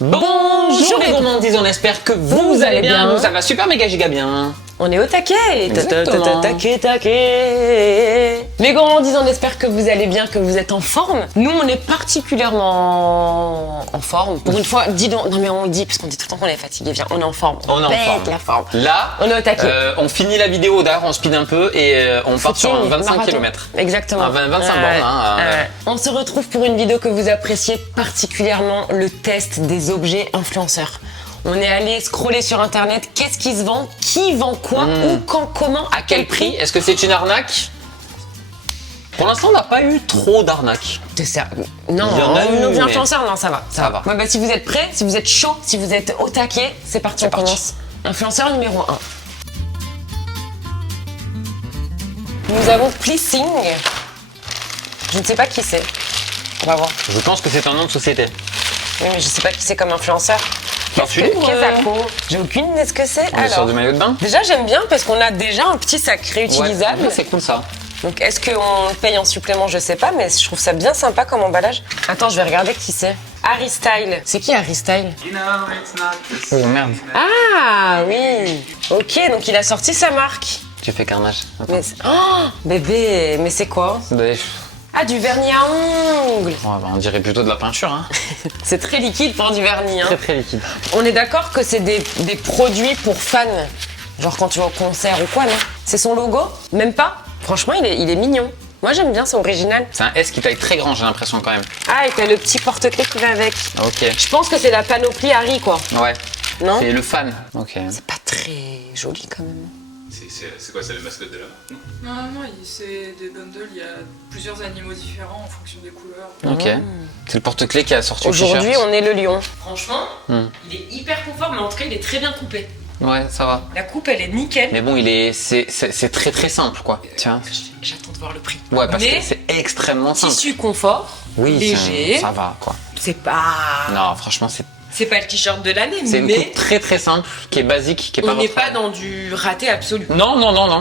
Bonjour les gourmandises, on espère que vous allez bien. Nous, ça va super méga giga bien. On est au taquet. Exactement. Taquet. Les gourmandises, on espère que vous allez bien, que vous êtes en forme. Nous, on est particulièrement en forme. Pour une fois, dis donc. Non mais on le dit, parce qu'on dit tout le temps qu'on est fatigué. Viens, on est en forme. On est en forme. La forme. Là, on est au taquet. On finit la vidéo, d'ailleurs on speed un peu et on part sur un 25 marathon. km. Exactement. Un 25 bornes. On se retrouve pour une vidéo que vous appréciez particulièrement, le test des objets influenceurs. On est allé scroller sur internet, qu'est-ce qui se vend, qui vend quoi, où, quand, comment, À quel prix? Est-ce que c'est une arnaque? Pour l'instant, on n'a pas eu trop d'arnaques. C'est ça. Non, Il y en a eu, nos mais- influenceurs, non, ça va. Ça va. Ouais, bah, si vous êtes prêts, si vous êtes chaud, si vous êtes au taquet, c'est parti, on commence. Influenceur numéro 1. Nous avons Pleasing. Je ne sais pas qui c'est. On va voir. Je pense que c'est un nom de société. Oui, mais je sais pas qui c'est comme influenceur. Qu'est-ce J'ai aucune idée de ce que c'est. On est sur du maillot de bain? Déjà, j'aime bien parce qu'on a déjà un petit sac réutilisable. Ouais, c'est cool ça. Donc, est-ce qu'on paye en supplément? Je sais pas, mais je trouve ça bien sympa comme emballage. Attends, je vais regarder qui c'est. Harry Style. C'est qui Harry Style? Oh merde. Ah oui. Ok, donc il a sorti sa marque. Tu fais carnage. Attends. Mais oh, bébé, mais c'est quoi? Ah, du vernis à ongles. Ouais, bah, on dirait plutôt de la peinture. Hein. C'est très liquide pour du vernis. Hein. Très très liquide. On est d'accord que c'est des produits pour fans. Genre quand tu vas au concert ou quoi, non? C'est son logo? Même pas? Franchement, il est mignon. Moi, j'aime bien, c'est original. C'est un S qui taille très grand, j'ai l'impression quand même. Ah, et t'as le petit porte-clés qui va avec. Ok. Je pense que c'est la panoplie Harry, quoi. Ouais. Non? C'est le fan. Ok. C'est pas très joli, quand même. C'est quoi, c'est la mascotte de la marque? Non, c'est des bundles, il y a plusieurs animaux différents en fonction des couleurs. Ok. C'est le porte-clés qui a sorti le Aujourd'hui, t-shirt. on est le lion. Franchement, il est hyper confort, mais en tout cas, il est très bien coupé. Ouais, ça va. La coupe, elle est nickel. Mais bon, c'est très très simple quoi. Tiens. J'attends de voir le prix. Ouais, parce Mais que c'est extrêmement simple. tissu confort, Oui, léger. ça va quoi. C'est pas... Non, franchement, c'est pas le t-shirt de l'année, une mais coupe très très simple, qui est basique, qui est pas on n'est votre- pas dans du raté absolu. Non.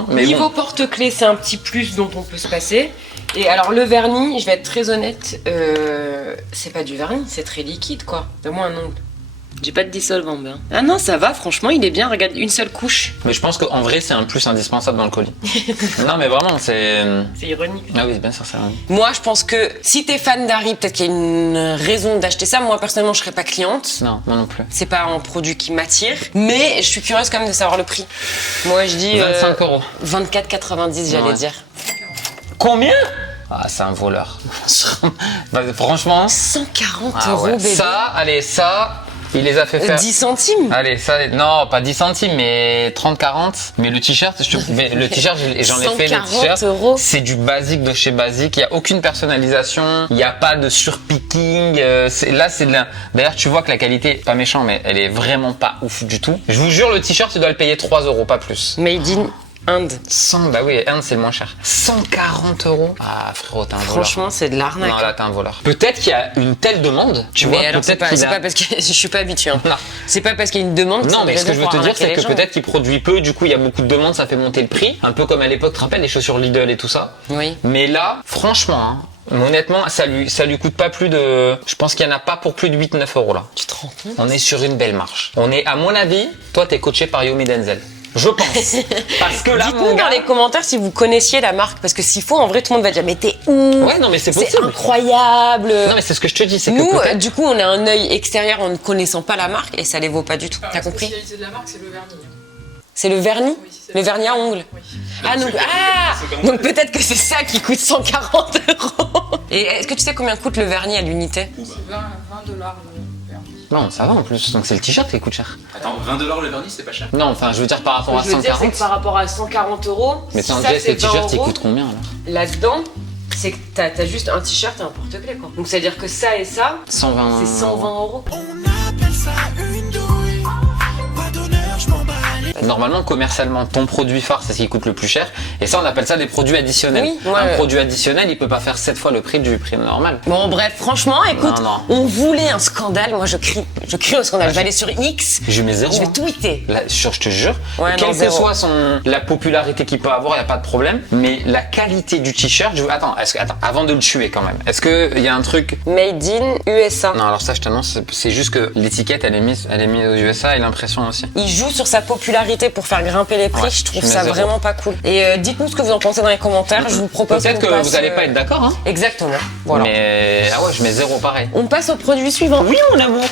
Mais Niveau bon. porte-clés, c'est un petit plus dont on peut se passer. Et alors le vernis, je vais être très honnête, c'est pas du vernis, c'est très liquide quoi. Donne-moi un ongle. J'ai pas de dissolvant, ben. Ah non, ça va, franchement, il est bien. Regarde, une seule couche. Mais je pense qu'en vrai, c'est un plus indispensable dans le colis. Non, mais vraiment, c'est. C'est ironique. Ah oui, bien sûr, c'est vrai. Moi, je pense que si t'es fan d'Harry, peut-être qu'il y a une raison d'acheter ça. Moi, personnellement, je serais pas cliente. Non, moi non plus. C'est pas un produit qui m'attire. Mais je suis curieuse quand même de savoir le prix. Moi, je dis 25 €. 24,90, j'allais Ouais. dire. Combien? Ah, c'est un voleur. Bah, franchement. 140 Ah euros, ouais. bébé. Ça, il les a fait faire. 10 centimes. Allez, ça, non, pas 10 centimes, mais 30-40. Mais le t-shirt, mais le t-shirt, j'en ai fait le 140 t-shirt. €. C'est du basique de chez basique. Il n'y a aucune personnalisation. Il n'y a pas de surpicking. Là, c'est de la. D'ailleurs, tu vois que la qualité, pas méchant, mais elle est vraiment pas ouf du tout. Je vous jure, le t-shirt, tu dois le payer 3 €, pas plus. Made in Inde. 100, bah oui, Inde, c'est le moins cher. 140 €. Ah, frérot, t'es un voleur. Franchement, c'est de l'arnaque. Non, là, t'es un voleur. Peut-être qu'il y a une telle demande. Tu vois, mais alors, c'est peut-être pas, qu'il a. parce que je suis pas habituée. Hein. Non. C'est pas parce qu'il y a une demande. Non, mais ce que je veux te dire, c'est que peut-être peut-être qu'il produit peu, du coup, il y a beaucoup de demandes, ça fait monter le prix. Un peu comme à l'époque, tu te rappelles, les chaussures Lidl et tout ça. Oui. Mais là, franchement, hein, honnêtement, ça lui coûte pas plus de. Je pense qu'il y en a pas pour plus de 8-9 € là. Tu te rends compte? On est sur une belle marche. On est, à mon avis, toi, t'es coaché par Yomi Denzel. Je pense. Parce que là, mon Dites-nous gars. dans les commentaires si vous connaissiez la marque, parce que s'il faut, en vrai, tout le monde va dire mais t'es où? Ouais, non, mais c'est C'est possible. incroyable. Non, mais c'est ce que je te dis, c'est que Nous, peut-être. du coup, on a un œil extérieur en ne connaissant pas la marque et ça les vaut pas du tout. Alors, T'as la compris? spécialité de la marque, c'est le vernis. C'est le vernis? Oui, c'est Le ça. vernis à ongles? Oui. Ah, donc peut-être que c'est ça qui coûte 140 €. Et est-ce que tu sais combien coûte le vernis à l'unité? C'est 20 $, le vernis. Non, ça va en plus. Donc c'est le t-shirt qui coûte cher. Attends, 20 $ le vernis, c'est pas cher. Non, enfin, je veux dire par rapport à Ce que je veux dire, c'est 140. que par rapport à 140 €, Mais si c'est un ça, geste, c'est les t-shirts, 20 ils €, coûtent combien alors? là-dedans, c'est que t'as juste un t-shirt et un porte-clés, quoi. Donc, c'est-à-dire que ça et ça, 120. c'est 120 €. On appelle ça une douille. Pas d'honneur, je m'en bats les normalement, commercialement, ton produit phare, c'est ce qui coûte le plus cher. Et ça, on appelle ça des produits additionnels. Oui, un produit additionnel, il peut pas faire 7 fois le prix du prix normal. Bon, bref, franchement, écoute, Non. on voulait un scandale. Moi, je crie au scandale. Je vais aller sur X. Je mets 0. Je vais tweeter. Là, je te jure, Ouais, quelle non, que zéro. soit la popularité qu'il peut avoir, il n'y a pas de problème. Mais la qualité du t-shirt, attends, avant de le tuer quand même, est-ce qu'il y a un truc. Made in USA. Non, alors ça, je t'annonce, c'est juste que l'étiquette, elle est mise aux USA et l'impression aussi. Il joue sur sa popularité pour faire grimper les prix. Ouais, Je trouve je mets ça 0. vraiment pas cool. Et dites-nous ce que vous en pensez dans les commentaires. Je vous propose Peut-être qu'on que passe, vous n'allez pas être d'accord, hein. Exactement. Voilà. Mais ah ouais, je mets 0 pareil. On passe au produit suivant. Oui, mon amour.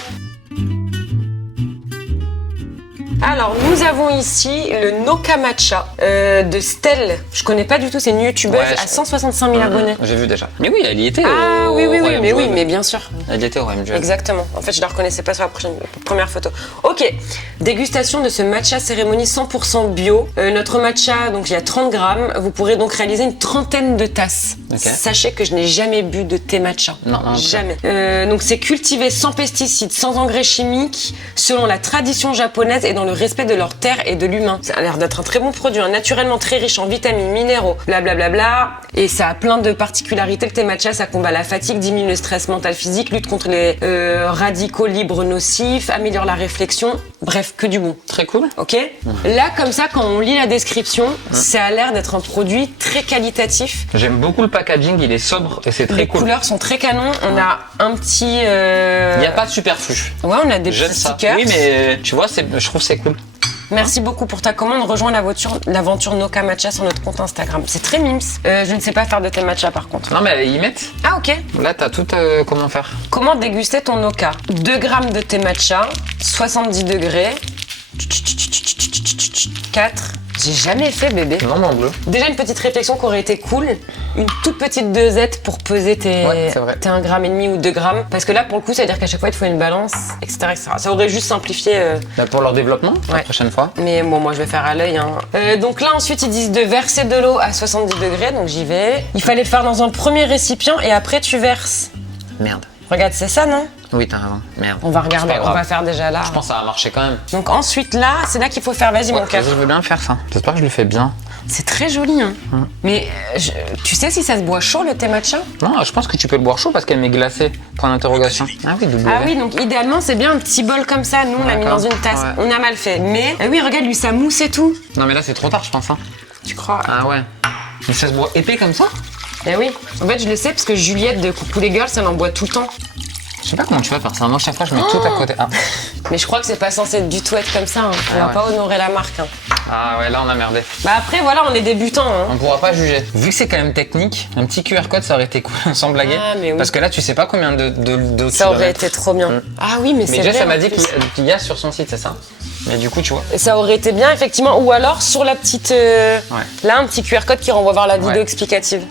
Alors, nous avons ici le Noka Matcha de Stell. Je connais pas du tout, c'est une youtubeuse Ouais, à 165 000 abonnés. J'ai vu déjà. Mais oui, elle y était. Ah oui, Royaume Duel. mais bien sûr. Elle y était au Royaume Duel. Exactement. En fait, je la reconnaissais pas sur la première photo. Ok. Dégustation de ce matcha cérémonie 100% bio. Notre matcha, donc il y a 30 grammes. Vous pourrez donc réaliser une trentaine de tasses. Ok. Sachez que je n'ai jamais bu de thé matcha. Non, Jamais. Donc c'est cultivé sans pesticides, sans engrais chimiques, selon la tradition japonaise et dans le respect de leur terre et de l'humain. Ça a l'air d'être un très bon produit, hein, naturellement très riche en vitamines, minéraux, blablabla. Et ça a plein de particularités. Le thé matcha, ça combat la fatigue, diminue le stress mental physique, lutte contre les radicaux libres nocifs, améliore la réflexion. Bref, que du bon. Très cool. Ok. Là, comme ça, quand on lit la description, ça a l'air d'être un produit très qualitatif. J'aime beaucoup le packaging, il est sobre et c'est très Les cool. couleurs sont très canons. On a un petit. Il n'y a pas de superflu. Ouais, on a des J'aime petits ça. stickers. Oui, mais tu vois, je trouve que c'est cool. Merci beaucoup pour ta commande. Rejoins l'aventure Noka Matcha sur notre compte Instagram. C'est très mimes. Je ne sais pas faire de thé matcha par contre. Non, mais ils mettent. Ah ok. Là, t'as tout comment faire. Comment déguster ton Noka? 2 grammes de thé matcha, 70 degrés. 4. J'ai jamais fait bébé. Non, mais en bleu. Déjà une petite réflexion qui aurait été cool, une toute petite dosette pour peser tes Ouais, c'est vrai. 1,5 gramme ou 2 grammes. Parce que là pour le coup ça veut dire qu'à chaque fois il te faut une balance, etc. etc. Ça aurait juste simplifié. Là, pour leur développement, la Ouais. prochaine fois. Mais bon, moi je vais faire à l'œil. Hein. Donc là ensuite ils disent de verser de l'eau à 70 degrés, donc j'y vais. Il fallait le faire dans un premier récipient et après tu verses. Merde. Regarde, c'est ça non? Oui, t'as raison. Merde. On va regarder, C'est pas on grave. va faire déjà là. Je pense que ça va marcher quand même. Donc ensuite là, c'est là qu'il faut faire. Vas-y mon cœur. Vas-y, je veux bien faire ça. J'espère que je le fais bien. C'est très joli hein. Mais tu sais si ça se boit chaud le thé matcha? Non, je pense que tu peux le boire chaud parce qu'elle m'est glacée. Point d'interrogation. Ah oui, double. Ah oui, donc idéalement c'est bien un petit bol comme ça. Nous on l'a mis dans D'accord. une tasse. Ouais. On a mal fait. Mais oui, regarde lui ça mousse et tout. Non, mais là, c'est trop tard, je pense. Hein. Tu crois? Ah ouais. Mais ça se boit épais comme ça? Eh oui. En fait je le sais parce que Juliette de Coucou les Girls, elle en boit tout le temps. Je sais pas comment tu vas faire ça. Moi, chaque fois, je mets tout à côté. Ah. Mais je crois que c'est pas censé du tout être comme ça. Hein. On va ouais. pas honorer la marque. Hein. Ah ouais, là, on a merdé. Bah après voilà, on est débutants. Hein. On pourra pas juger. Vu que c'est quand même technique, un petit QR code, ça aurait été cool, sans blaguer. Ah, mais oui. Parce que là, tu sais pas combien de Ça aurait été trop bien. Ah oui, mais c'est Mais déjà, vrai, ça m'a en dit plus. qu'il y a sur son site, c'est ça? Mais du coup, tu vois. Et ça aurait été bien effectivement. Ou alors sur la petite. Là, un petit QR code qui renvoie vers la vidéo Ouais. explicative.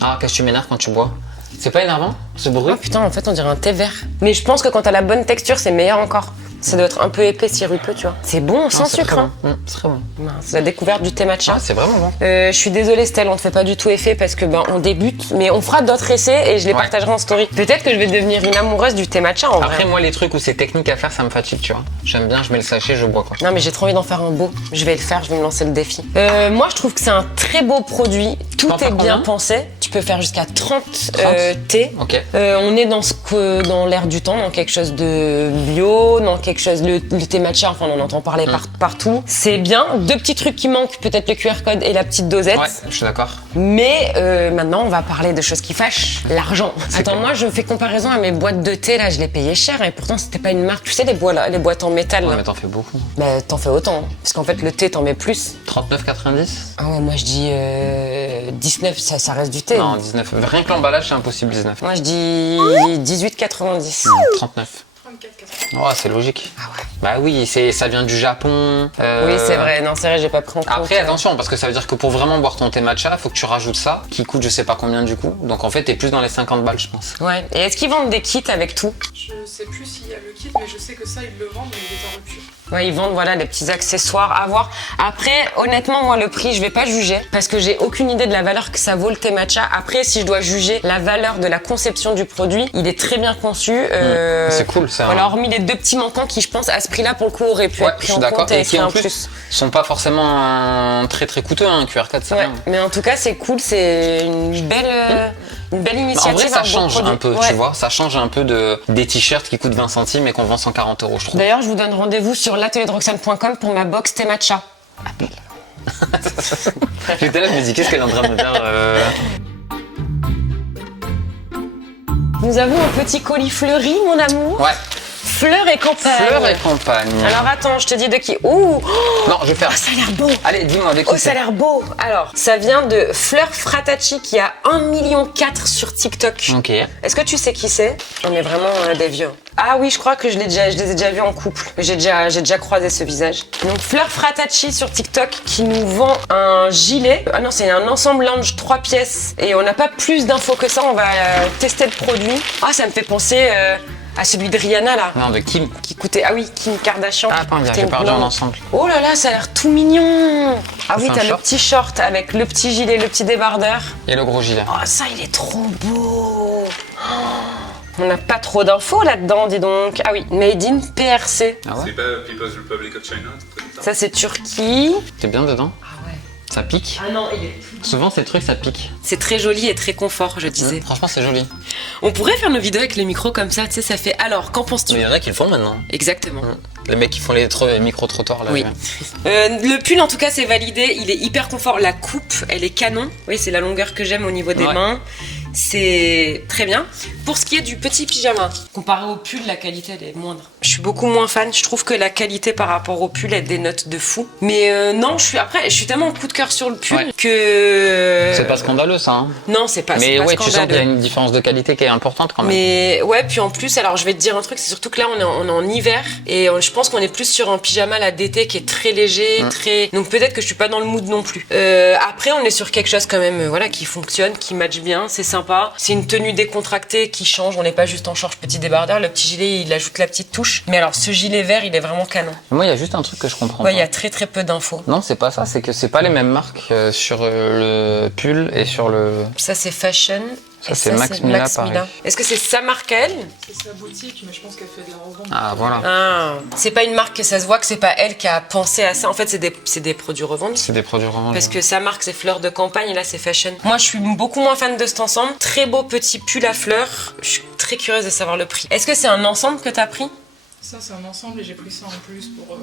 Ah, qu'est-ce que tu m'énerves quand tu bois? C'est pas énervant, ce bruit? Oh putain, en fait, on dirait un thé vert. Mais je pense que quand t'as la bonne texture, c'est meilleur encore. Ça doit être un peu épais, sirupeux, tu vois. C'est bon, sans Ah, c'est sucre. très Hein. bon. C'est très bon. C'est la découverte du thé matcha. Ah, c'est vraiment bon. Je suis désolée Stella, on te fait pas du tout effet parce que on débute, mais on fera d'autres essais et je les Ouais. partagerai en story. Peut-être que je vais devenir une amoureuse du thé matcha en Après, vrai. moi, les trucs où c'est technique à faire, ça me fatigue, tu vois. J'aime bien, je mets le sachet, je bois, quoi. Non mais j'ai trop envie d'en faire un beau. Je vais le faire, je vais me lancer le défi. Moi je trouve que c'est un très beau produit. Tout T'en est fais bien combien pensé. Tu peux faire jusqu'à 30 thés. Ok. On est dans l'air du temps, dans quelque chose de bio, dans quelque chose le thé matcha, enfin on en entend parler partout. C'est bien. 2 petits trucs qui manquent, peut-être le QR code et la petite dosette. Ouais, je suis d'accord. Mais maintenant, on va parler de choses qui fâchent. L'argent. Attends, clair. moi, je fais comparaison à mes boîtes de thé. Là, je les payais cher et pourtant, c'était pas une marque. Tu sais, les boîtes en métal. Ouais, là. mais t'en fais beaucoup. Bah, t'en fais autant. Hein. Parce qu'en fait, le thé, t'en mets plus. 39,90? Ah ouais, moi, je dis 19, ça reste du thé. Non, 19. Rien que l'emballage, c'est impossible, 19. Moi, je dis 18,90. 39. 34,80. Oh, c'est logique. Ah ouais. Bah oui, ça vient du Japon. Oui, c'est vrai. Non, c'est vrai, j'ai pas pris en compte. Après, attention, parce que ça veut dire que pour vraiment boire ton thé matcha, faut que tu rajoutes ça, qui coûte je sais pas combien du coup. Donc en fait, t'es plus dans les 50 balles, je pense. Ouais. Et est-ce qu'ils vendent des kits avec tout? Je sais plus s'il y a le kit, mais je sais que ça, ils le vendent, mais il est en rupture. Ouais, ils vendent voilà des petits accessoires à voir. Après, honnêtement, moi le prix, je vais pas juger parce que j'ai aucune idée de la valeur que ça vaut le thé matcha. Après, si je dois juger la valeur de la conception du produit, il est très bien conçu. C'est cool, ça. Voilà, hormis les 2 petits manquants qui, je pense, à ce prix-là, pour le coup, auraient pu Ouais, être je pris suis en d'accord. compte Et et qui créer en un plus plus. sont pas forcément très très coûteux, hein. Un QR code, c'est Ouais, rien. mais en tout cas, c'est cool, c'est une belle Bah, initiative. en vrai, ça un beau change produit. un peu, Ouais. tu vois. Ça change un peu des t-shirts qui coûtent 20 centimes et qu'on vend 140 €, je trouve. D'ailleurs, je vous donne rendez-vous sur l'atelierderoxane.com pour ma box thé matcha. J'étais là, je me dis, qu'est-ce qu'elle est en train de me faire Nous avons un petit colis fleuri, mon amour. Ouais, Fleurs et campagne. fleurs et campagne. Alors attends, je te dis de qui. Ouh, Non, je vais faire. ah, ça a l'air beau. Allez, dis-moi, de qui Oh, ça a l'air beau. Alors, ça vient de Fleur Fratacci qui a 1,4 million sur TikTok. Ok. Est-ce que tu sais qui c'est? On est vraiment des vieux. Ah oui, je crois que je les ai déjà vus en couple. J'ai déjà croisé ce visage. Donc Fleur Fratacci sur TikTok qui nous vend un gilet. Ah non, c'est un ensemble linge 3 pièces. Et on n'a pas plus d'infos que ça. On va tester le produit. Ah, ça me fait penser à celui de Rihanna là. Non, de Kim. Qui coûtait. Ah oui, Kim Kardashian. Ah, attends, Coûtait j'ai une perdu blinde. en ensemble. Oh là là, ça a l'air tout mignon. Ah oui, C'est un t'as le short. petit short avec le petit gilet, le petit débardeur. Et le gros gilet. Oh, ça, il est trop beau. Oh, on n'a pas trop d'infos là-dedans, dis donc. Ah oui, Made in PRC. Ah ouais? C'est pas People's Republic of China, un truc comme ça. Ça, c'est Turquie. T'es bien dedans? Ah ouais. Ça pique? Ah non, il est... Souvent, ces trucs, ça pique. C'est très joli et très confort, je disais. Franchement, c'est joli. On pourrait faire nos vidéos avec le micro comme ça, tu sais, ça fait... Alors, qu'en Mais penses-tu? il y en a qui le font maintenant. Exactement. Les mecs qui font les micro-trottoirs, là. Oui. Le pull, en tout cas, c'est validé. Il est hyper confort. La coupe, elle est canon. Oui, c'est la longueur que j'aime au niveau des Ouais. mains. C'est très bien. Pour ce qui est du petit pyjama, comparé au pull, la qualité, elle est moindre. Je suis beaucoup moins fan. Je trouve que la qualité par rapport au pull, elle dénote de fou. Mais non, je suis tellement en coup de cœur sur le pull Ouais. que... C'est pas scandaleux, ça. Hein. Non, c'est pas Mais c'est pas ouais, tu sens qu'il y a scandaleux. une différence de qualité qui est importante quand même. Mais ouais, puis en plus, alors je vais te dire un truc, c'est surtout que là on est en hiver et je pense qu'on est plus sur un pyjama là d'été qui est très léger, très. Donc peut-être que je suis pas dans le mood non plus. Après, on est sur quelque chose quand même, voilà, qui fonctionne, qui match bien, c'est sympa. C'est une tenue décontractée qui change. On n'est pas juste en short petit débardeur. Le petit gilet, il ajoute la petite touche. Mais alors ce gilet vert, il est vraiment canon. Moi, il y a juste un truc que je comprends Ouais, pas. il y a très très peu d'infos. Non, c'est pas ça, c'est que c'est pas les mêmes marques sur le pull et sur le. Ça c'est fashion. Ça, et c'est Max Mila, pareil. Est-ce que c'est sa marque à elle? C'est sa boutique, mais je pense qu'elle fait de la revente. Ah, voilà. Ah, c'est pas une marque que ça se voit que c'est pas elle qui a pensé à ça. En fait, c'est des produits revendus. C'est des produits revendus. Parce que sa marque c'est Fleurs de Campagne et là c'est Fashion. Moi je suis beaucoup moins fan de cet ensemble. Très beau petit pull à fleurs. Je suis très curieuse de savoir le prix. Est-ce que c'est un ensemble que t'as pris? Ça, c'est un ensemble et j'ai pris ça en plus pour.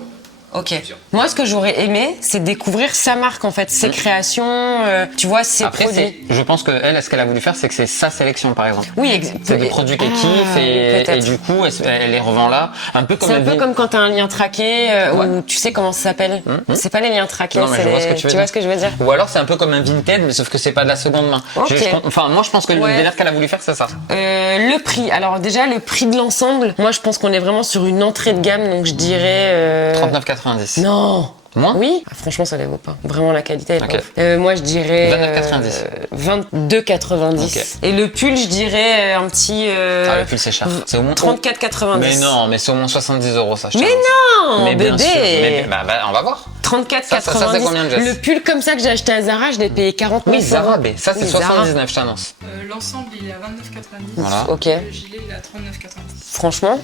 Ok. Moi ce que j'aurais aimé c'est découvrir sa marque en fait, ses créations, tu vois, ses Après, produits. je pense que elle, ce qu'elle a voulu faire, c'est que c'est sa sélection, par exemple. Oui, C'est des produits qu'elle kiffe et peut-être. du coup, elle les revend là. Un peu comme C'est un elle peu dit- comme quand t'as un lien traqué Ouais. ou tu sais comment ça s'appelle. C'est pas les liens traqués, Non, mais c'est je vois les... ce que tu veux tu vois dire. ce que je veux dire. Ou alors c'est un peu comme un Vinted, mais sauf que c'est pas de la seconde main. Ok. Enfin, moi je pense que le Ouais. délire qu'elle a voulu faire, c'est ça. Le prix. Alors déjà le prix de l'ensemble. Moi je pense qu'on est vraiment sur une entrée de gamme, donc je dirais. 39,90. Non. Moins Oui. Ah, franchement, ça les vaut pas. Vraiment, la qualité est Ok. pas ouf. Moi, je dirais 29,90. 22,90. Ok. Et le pull, je dirais un petit Ah, le pull c'est cher. C'est au moins 34,90. Mais non, mais c'est au moins 70 €, ça. je Mais t'annonce. non, mais bien bébé. sûr. Mais, on va voir. 34,90. Ça, c'est combien, Jess? Le pull comme ça que j'ai acheté à Zara, je l'ai payé 49 Oui, Zara, euros. mais ça c'est Oui, Zara. 79, je t'annonce. L'ensemble, il est à 29,90. Voilà. Ok. Le gilet, il est à 39,90. Franchement,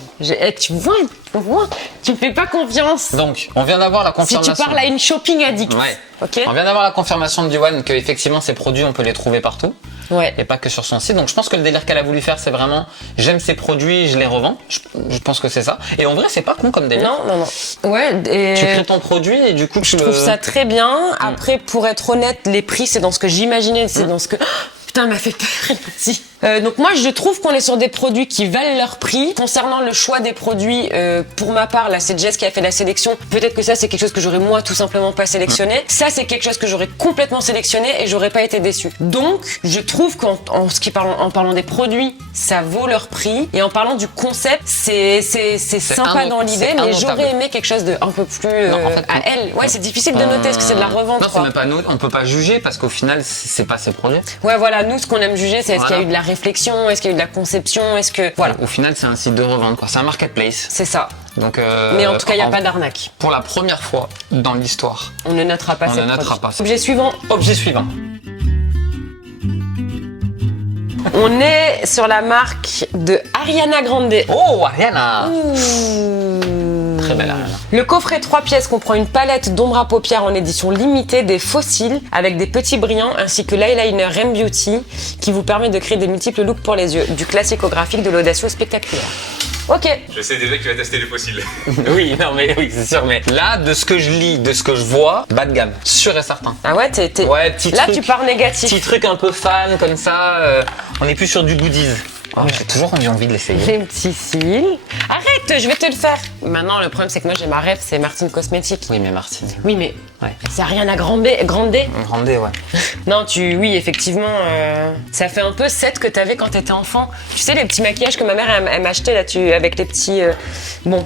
tu vois, tu me fais pas confiance. Donc, on vient d'avoir la Si confirmation. tu parles à une shopping addict. Ouais. Ok. On vient d'avoir la confirmation de Diwan que effectivement ces produits on peut les trouver partout Ouais. et pas que sur son site. Donc je pense que le délire qu'elle a voulu faire c'est vraiment j'aime ces produits, je les revends. Je pense que c'est ça. Et en vrai c'est pas con comme délire. Non. Ouais. Et... Tu crées ton produit et du coup Je trouve ça très bien. Après, pour être honnête, les prix, c'est dans ce que j'imaginais, c'est dans ce que... Putain, elle m'a fait peur, elle aussi. Donc moi, je trouve qu'on est sur des produits qui valent leur prix. Concernant le choix des produits, pour ma part, là, c'est Jess qui a fait la sélection. Peut-être que ça, c'est quelque chose que j'aurais moi tout simplement pas sélectionné. Ça, c'est quelque chose que j'aurais complètement sélectionné et j'aurais pas été déçue. Donc, je trouve en parlant des produits, ça vaut leur prix. Et en parlant du concept, c'est sympa dans l'idée, mais j'aurais aimé quelque chose de un peu plus Non, en fait, à elle. Ouais, c'est difficile de noter parce que c'est de la revente. Non, c'est quoi. même pas on peut pas juger parce qu'au final c'est pas ses produits. Ouais, voilà, nous, ce qu'on aime juger, c'est est-ce qu'il y a Voilà. eu de la réflexion, est-ce qu'il y a eu de la conception, est-ce que... Voilà, Au final c'est un site de revente quoi, c'est un marketplace. c'est ça. Donc Mais en tout cas, il n'y a pas d'arnaque. Pour la première fois dans l'histoire. On ne notera pas On cette ne notera produit. pas ça. Objet suivant. Objet suivant. On est sur la marque de Ariana Grande. Oh, Ariana. Ouh. Très belle Ariana. Le coffret 3 pièces comprend une palette d'ombre à paupières en édition limitée, des fossiles avec des petits brillants ainsi que l'eyeliner M Beauty qui vous permet de créer des multiples looks pour les yeux, du classique au graphique, de l'audacieux au spectaculaire. Ok. Je sais déjà qu'il va tester les fossiles. Oui, non mais oui, c'est sûr. Mais là, de ce que je lis, de ce que je vois, bas de gamme, sûr et certain. Ah ouais, Ouais, petit là truc, tu pars négatif. petit truc un peu fan comme ça. On est plus sur du goodies. Oh, j'ai toujours envie de l'essayer. J'ai un petit cils. Arrête, je vais te le faire. Maintenant, le problème c'est que moi j'ai ma rêve, c'est Martine Cosmétique. Oui, mais Martine. Oui, mais Ouais. c'est Ariana Grande. Grande, ouais. Non, oui, effectivement, ça fait un peu set que t'avais quand t'étais enfant. Tu sais, les petits maquillages que ma mère elle m'achetait là, avec les petits. Bon,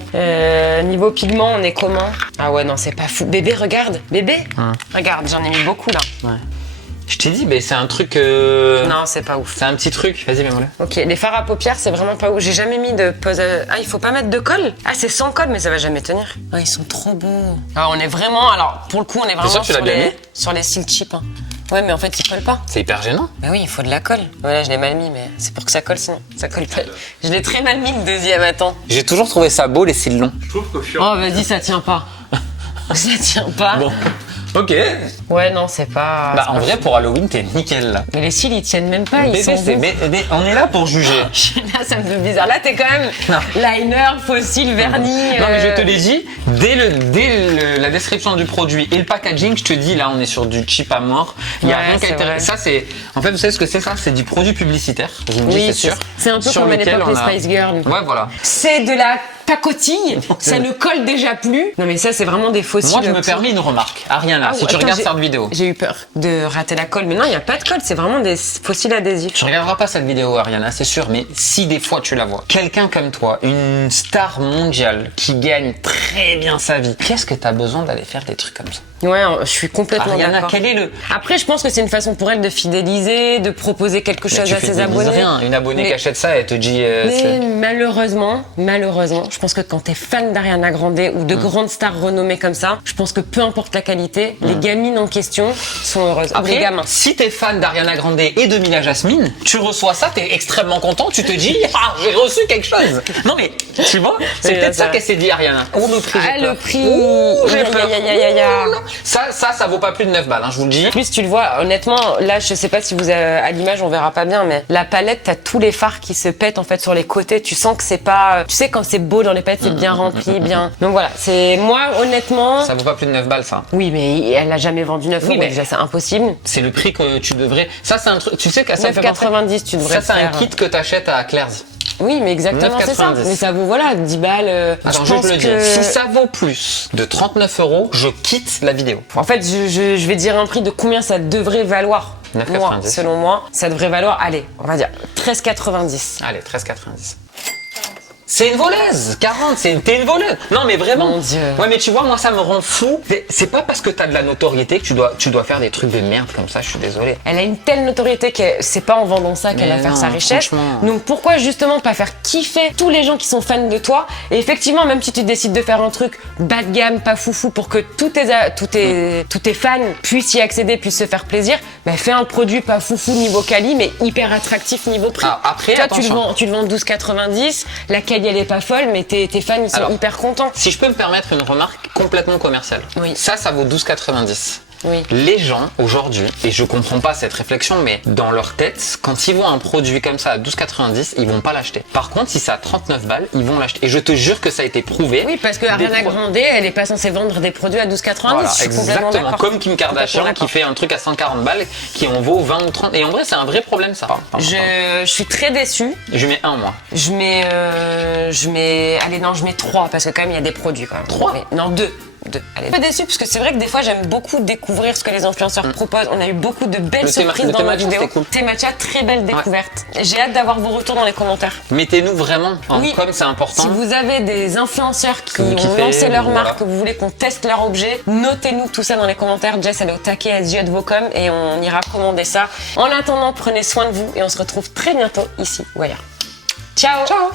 niveau pigment, on est comment? Ah ouais, non, c'est pas fou. Bébé, regarde. Bébé, regarde, j'en ai mis beaucoup là. Ouais. Je t'ai dit, mais c'est un truc. Non, c'est pas ouf. c'est un petit truc. Vas-y, mets-moi le. Ok, les fards à paupières, c'est vraiment pas ouf. J'ai jamais mis de pose. Ah, il faut pas mettre de colle? Ah, c'est sans colle, mais ça va jamais tenir. Ah, ils sont trop beaux. Ah, on est vraiment. Alors, pour le coup, on est vraiment sûr que tu l'as bien mis sur les cils cheap. Hein. Ouais, mais en fait, ils collent pas. C'est hyper gênant. Bah oui, il faut de la colle. Voilà, je l'ai mal mis, mais c'est pour que ça colle sinon. Ça colle pas. Je l'ai très mal mis le deuxième, attends. J'ai toujours trouvé ça beau, les cils longs. Je trouve qu'au fur Oh, vas-y, ça tient pas. Ça tient pas. Bon. Ok. Ouais, non, c'est pas. Bah, en vrai, pour Halloween, t'es nickel là. Mais les cils, ils tiennent même pas. Ils Bébé, sont c'est- beaux. mais on est là pour juger. Là, ça me fait bizarre. Là, t'es quand même Non. liner, fossile, vernis. Non, mais je te l'ai dit, dès la description du produit et le packaging, je te dis, là, on est sur du cheap à mort. Il y a Ouais, rien qui a c'est été. vrai. Ça, c'est. En fait, vous savez ce que c'est ça? C'est du produit publicitaire. Je vous le dis, Oui, c'est sûr. c'est un peu Sur comme à lequel l'époque on les a- Spice Girls. Ouais, voilà. C'est de la pacotille. Ça ne colle déjà plus. Non, mais ça, c'est vraiment des fossiles. Moi, je me permets une remarque. Ariana, Ah, si tu attends, regardes cette vidéo. J'ai eu peur de rater la colle, mais non, il n'y a pas de colle, c'est vraiment des fossiles adhésifs. Tu regarderas pas cette vidéo, Ariana, c'est sûr, mais si des fois tu la vois, quelqu'un comme toi, une star mondiale qui gagne très bien sa vie, qu'est-ce que t'as besoin d'aller faire des trucs comme ça? Ouais, je suis complètement Ariana, d'accord. quel est le. Après, je pense que c'est une façon pour elle de fidéliser, de proposer quelque Mais chose tu à ses fidélises abonnés. rien. Une abonnée Mais- qui achète ça, elle te dit. Mais malheureusement, je pense que quand t'es fan d'Ariana Grande ou de grandes stars renommées comme ça, je pense que peu importe la qualité, les gamines en question sont heureuses. Après, les gamins. si t'es fan d'Ariana Grande et de Mila Jasmine, tu reçois ça, t'es extrêmement content, tu te dis, ah, j'ai reçu quelque chose. Non mais, tu vois, c'est Oui, peut-être ça. ça qu'elle s'est dit, Ariana. Oh, le prix, j'ai Ah, peur. le prix. Ouh, j'ai Aïe, peur. aïe, aïe, aïe, aïe. Ouh là. Ça vaut pas plus de 9 balles, hein, je vous le dis. En plus, tu le vois, honnêtement, là, je sais pas si vous avez, à l'image, on verra pas bien, mais la palette, t'as tous les fards qui se pètent, en fait, sur les côtés. Tu sens que c'est pas, tu sais, quand c'est beau dans les palettes, c'est bien rempli, bien. Donc voilà, c'est, moi, honnêtement. Ça vaut pas plus de 9 balles, ça. Oui, mais elle a jamais vendu 9 Oui, euros, mais- déjà, c'est impossible. C'est le prix que tu devrais. Ça, c'est un truc. Tu sais qu'à ça me fait penser- 9,90, tu devrais Ça, c'est un faire. kit que t'achètes à Claire's. Oui, mais exactement, c'est ça. 9,90. Mais ça vaut, voilà, 10 balles. Attends, je je te le pense dis. que- Si ça vaut plus de 39 euros, je quitte la vidéo. En fait, je vais dire un prix de combien ça devrait valoir. 9,90. Moi, selon moi, ça devrait valoir, allez, on va dire 13,90. Allez, 13,90. C'est une voleuse, 40, t'es une voleuse. Non mais vraiment. Mon Dieu. Ouais mais tu vois, moi ça me rend fou. C'est pas parce que t'as de la notoriété que tu dois faire des trucs de merde comme ça, je suis désolé. Elle a une telle notoriété que c'est pas en vendant ça qu'elle Mais va faire non, sa richesse. franchement. Donc pourquoi justement pas faire kiffer tous les gens qui sont fans de toi? Et effectivement, même si tu décides de faire un truc bas de gamme, pas foufou, pour que tous tes fans puissent y accéder, puissent se faire plaisir, bah fais un produit pas foufou niveau quali, mais hyper attractif niveau prix. Ah, après, toi, attention. tu le vends 12,90, la quali elle est pas folle, mais tes fans ils sont Alors, hyper contents. Si je peux me permettre une remarque complètement commerciale. Oui. Ça vaut 12,90. Oui. Les gens aujourd'hui, et je comprends pas cette réflexion, mais dans leur tête, quand ils voient un produit comme ça à 12,90, ils vont pas l'acheter. Par contre, si c'est à 39 balles, ils vont l'acheter. Et je te jure que ça a été prouvé. Oui, parce que Des Ariana fois. Grande, elle est pas censée vendre des produits à 12,90. Voilà, je suis complètement exactement. d'accord. Comme Kim Kardashian Complètement qui fait un truc à 140 balles qui en vaut 20 ou 30. Et en vrai, c'est un vrai problème ça. Je suis très déçue. Je mets un moi. Je mets, allez non, je mets 3 parce que quand même il y a des produits quand même. 3? Non, 2. Allez. Je suis pas déçue parce que c'est vrai que des fois j'aime beaucoup découvrir ce que les influenceurs proposent. On a eu beaucoup de belles surprises le dans thé nos matcha, vidéos. c'était cool. Thé matcha, très belle découverte. J'ai hâte d'avoir vos retours dans les commentaires. Mettez-nous vraiment en Oui. com, c'est important. Si vous avez des influenceurs qui vous ont kiffez, lancé leur voilà. marque, que vous voulez qu'on teste leur objet, notez-nous tout ça dans les commentaires. Jess, elle est au taquet, elle se jette vos coms et on ira commander ça. En attendant, prenez soin de vous et on se retrouve très bientôt ici ou ailleurs. Ciao. Ciao.